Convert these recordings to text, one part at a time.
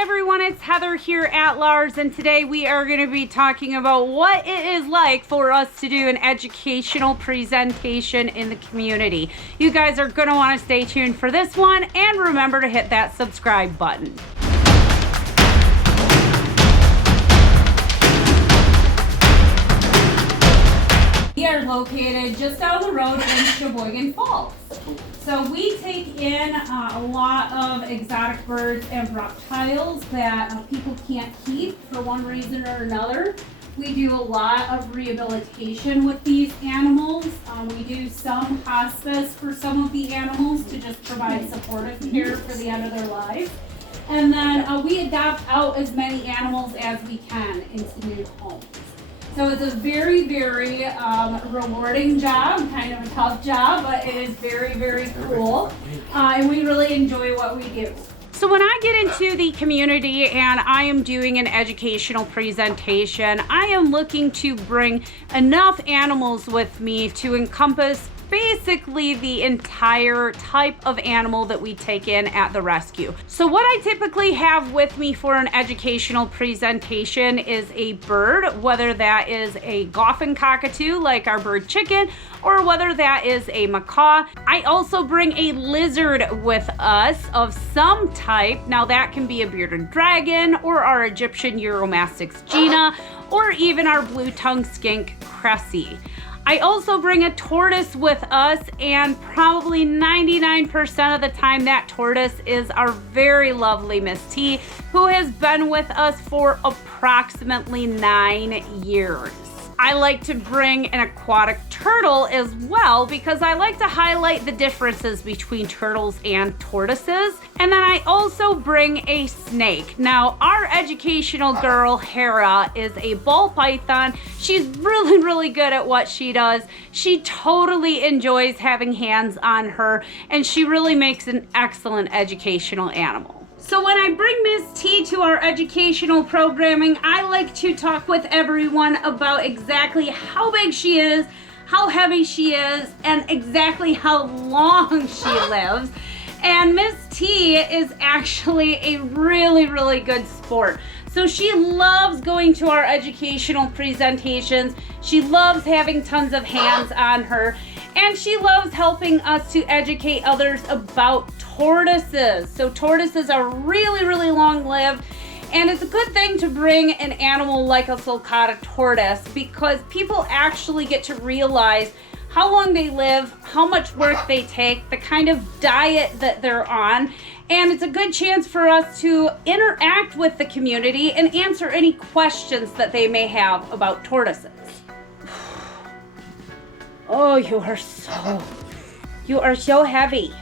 Hi everyone, it's Heather here at LARRS, and today we are going to be talking about what it is like for us to do an educational presentation in the community. You guys are going to want to stay tuned for this one, and remember to hit that subscribe button. We are located just down the road in Sheboygan Falls. So we take in a lot of exotic birds and reptiles that people can't keep for one reason or another. We do a lot of rehabilitation with these animals. We do some hospice for some of the animals to just provide supportive care for the end of their lives. And then we adopt out as many animals as we can into new homes. So it's a very, very rewarding job, kind of a tough job, but it is very, very cool. And we really enjoy what we do. So when I get into the community and I am doing an educational presentation, I am looking to bring enough animals with me to encompass basically the entire type of animal that we take in at the rescue. So what I typically have with me for an educational presentation is a bird, whether that is a Goffin cockatoo like our bird chicken, or whether that is a macaw. I also bring a lizard with us of some type. Now that can be a bearded dragon, or our Egyptian Uromastix gina, or even our blue-tongued skink Cressy. I also bring a tortoise with us, and probably 99% of the time that tortoise is our very lovely Miss T, who has been with us for approximately 9 years. I like to bring an aquatic turtle as well because I like to highlight the differences between turtles and tortoises. And then I also bring a snake. Now, our educational girl, Hera, is a ball python. She's really, really good at what she does. She totally enjoys having hands on her, and she really makes an excellent educational animal. So when I bring Miss T to our educational programming, I like to talk with everyone about exactly how big she is, how heavy she is, and exactly how long she lives. And Miss T is actually a really, really good sport. So she loves going to our educational presentations. She loves having tons of hands on her. And she loves helping us to educate others about tortoises. So tortoises are really, really long-lived. And it's a good thing to bring an animal like a sulcata tortoise because people actually get to realize how long they live, how much work they take, the kind of diet that they're on. And it's a good chance for us to interact with the community and answer any questions that they may have about tortoises. Oh, you are so heavy.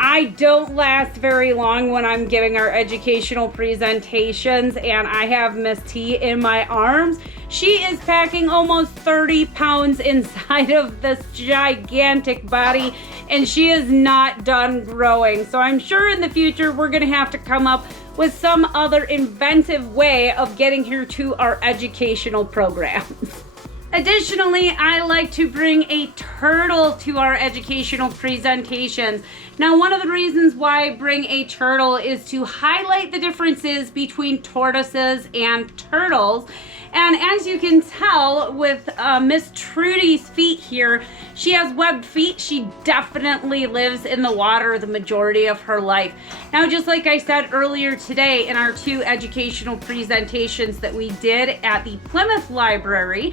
I don't last very long when I'm giving our educational presentations, and I have Miss T in my arms. She is packing almost 30 pounds inside of this gigantic body, and she is not done growing. So I'm sure in the future we're gonna have to come up with some other inventive way of getting her to our educational programs. Additionally, I like to bring a turtle to our educational presentations. Now, one of the reasons why I bring a turtle is to highlight the differences between tortoises and turtles. And as you can tell with Miss Trudy's feet here, she has webbed feet. She definitely lives in the water the majority of her life. Now, just like I said earlier today in our 2 educational presentations that we did at the Plymouth Library,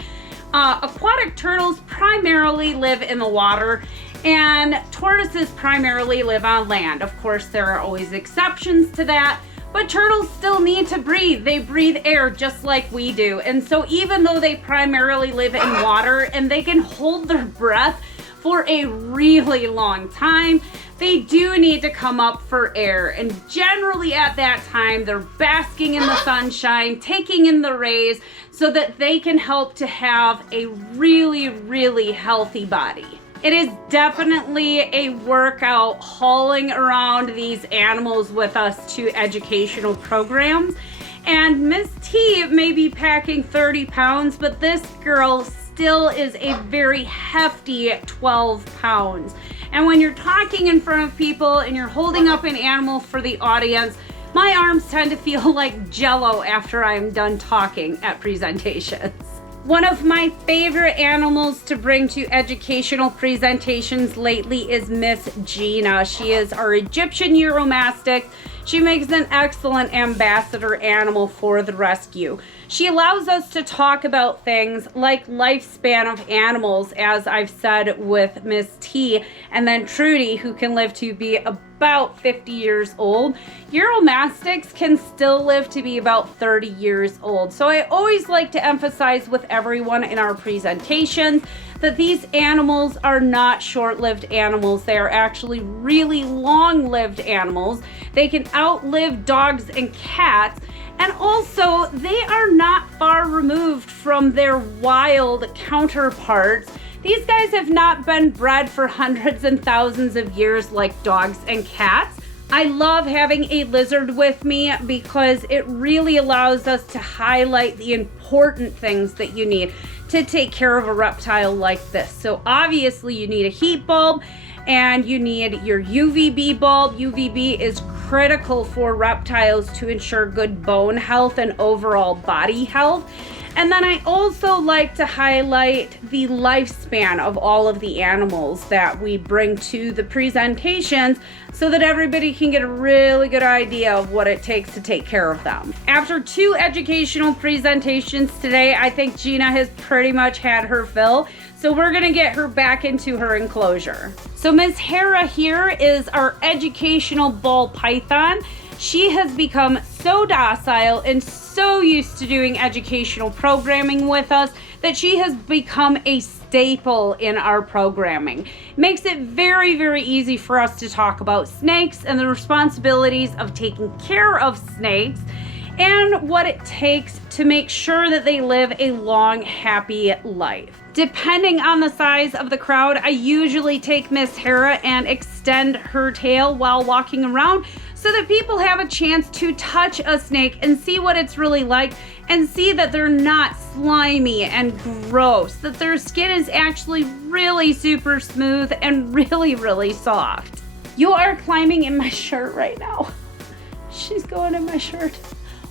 aquatic turtles primarily live in the water, and tortoises primarily live on land. Of course, there are always exceptions to that, but turtles still need to breathe. They breathe air just like we do. And so even though they primarily live in water and they can hold their breath for a really long time, they do need to come up for air. And generally at that time, they're basking in the sunshine, taking in the rays so that they can help to have a really, really healthy body. It is definitely a workout hauling around these animals with us to educational programs. And Miss T may be packing 30 pounds, but this girl still is a very hefty 12 pounds. And when you're talking in front of people and you're holding up an animal for the audience, My arms tend to feel like jello after I'm done talking at presentations. One of my favorite animals to bring to educational presentations lately is Miss Gina. She is our Egyptian Uromastic. She makes an excellent ambassador animal for the rescue. She allows us to talk about things like lifespan of animals, as I've said with Miss T, and then Trudy, who can live to be about 50 years old. Uromastics can still live to be about 30 years old. So I always like to emphasize with everyone in our presentations that these animals are not short-lived animals. They are actually really long-lived animals. They can outlive dogs and cats, and also they are not far removed from their wild counterparts. These guys have not been bred for hundreds and thousands of years like dogs and cats. I love having a lizard with me because it really allows us to highlight the important things that you need to take care of a reptile like this. So obviously you need a heat bulb and you need your UVB bulb. UVB is critical for reptiles to ensure good bone health and overall body health. And then I also like to highlight the lifespan of all of the animals that we bring to the presentations so that everybody can get a really good idea of what it takes to take care of them. After 2 educational presentations today, I think Gina has pretty much had her fill. So we're gonna get her back into her enclosure. So Ms. Hera here is our educational ball python. She has become so docile and so used to doing educational programming with us that she has become a staple in our programming. Makes it very, very easy for us to talk about snakes and the responsibilities of taking care of snakes and what it takes to make sure that they live a long, happy life. Depending on the size of the crowd, I usually take Miss Hera and extend her tail while walking around so that people have a chance to touch a snake and see what it's really like and see that they're not slimy and gross, that their skin is actually really super smooth and really, really soft. You are climbing in my shirt right now. She's going in my shirt.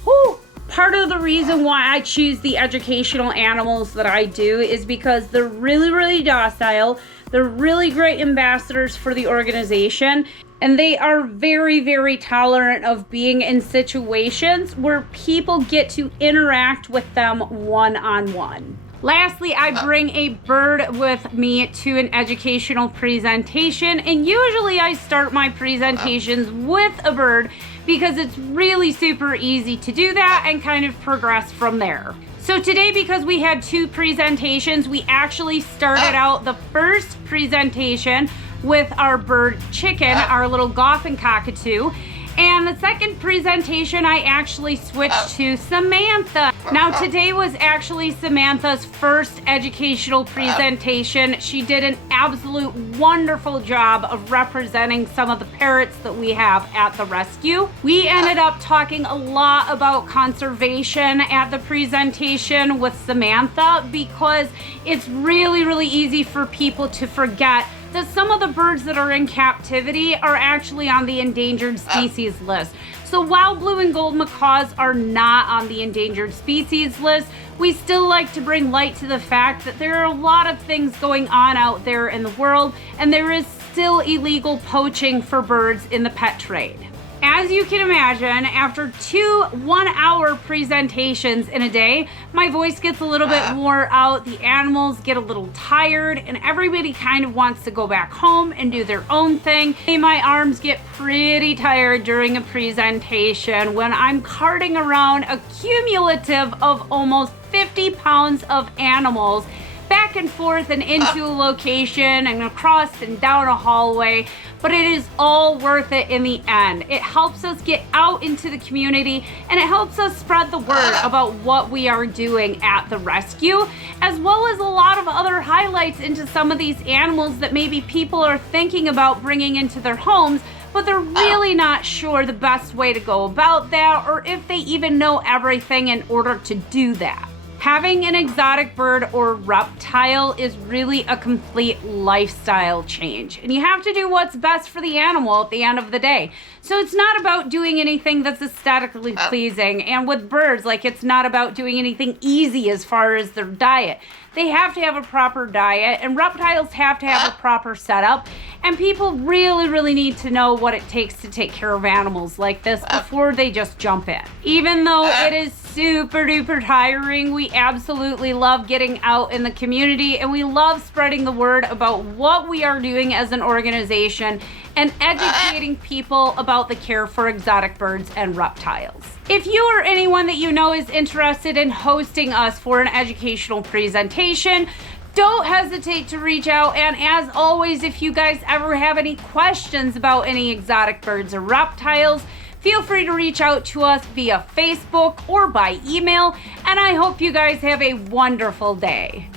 Whew. Part of the reason why I choose the educational animals that I do is because they're really, really docile. They're really great ambassadors for the organization, and they are very, very tolerant of being in situations where people get to interact with them one-on-one. Lastly, I bring a bird with me to an educational presentation, and usually I start my presentations with a bird because it's really super easy to do that and kind of progress from there. So today, because we had 2 presentations, we actually started out the first presentation with our bird Chicken, our little Goffin cockatoo. And the second presentation, I actually switched to Samantha. Now today was actually Samantha's first educational presentation. She did an absolute wonderful job of representing some of the parrots that we have at the rescue. We ended up talking a lot about conservation at the presentation with Samantha because it's really, really easy for people to forget that some of the birds that are in captivity are actually on the endangered species list. So while blue and gold macaws are not on the endangered species list, we still like to bring light to the fact that there are a lot of things going on out there in the world, and there is still illegal poaching for birds in the pet trade. As you can imagine, after 2 one-hour presentations in a day, my voice gets a little bit wore out, the animals get a little tired, and everybody kind of wants to go back home and do their own thing. My arms get pretty tired during a presentation when I'm carting around a cumulative of almost 50 pounds of animals back and forth and into a location and across and down a hallway, but it is all worth it in the end. It helps us get out into the community, and it helps us spread the word about what we are doing at the rescue, as well as a lot of other highlights into some of these animals that maybe people are thinking about bringing into their homes, but they're really not sure the best way to go about that, or if they even know everything in order to do that. Having an exotic bird or reptile is really a complete lifestyle change. And you have to do what's best for the animal at the end of the day. So it's not about doing anything that's aesthetically pleasing. And with birds, like, it's not about doing anything easy as far as their diet. They have to have a proper diet, and reptiles have to have a proper setup. And people really, really need to know what it takes to take care of animals like this before they just jump in. Even though it is super duper tiring, we absolutely love getting out in the community, and we love spreading the word about what we are doing as an organization and educating people about the care for exotic birds and reptiles. If you or anyone that you know is interested in hosting us for an educational presentation, don't hesitate to reach out. And as always, if you guys ever have any questions about any exotic birds or reptiles, feel free to reach out to us via Facebook or by email. And I hope you guys have a wonderful day.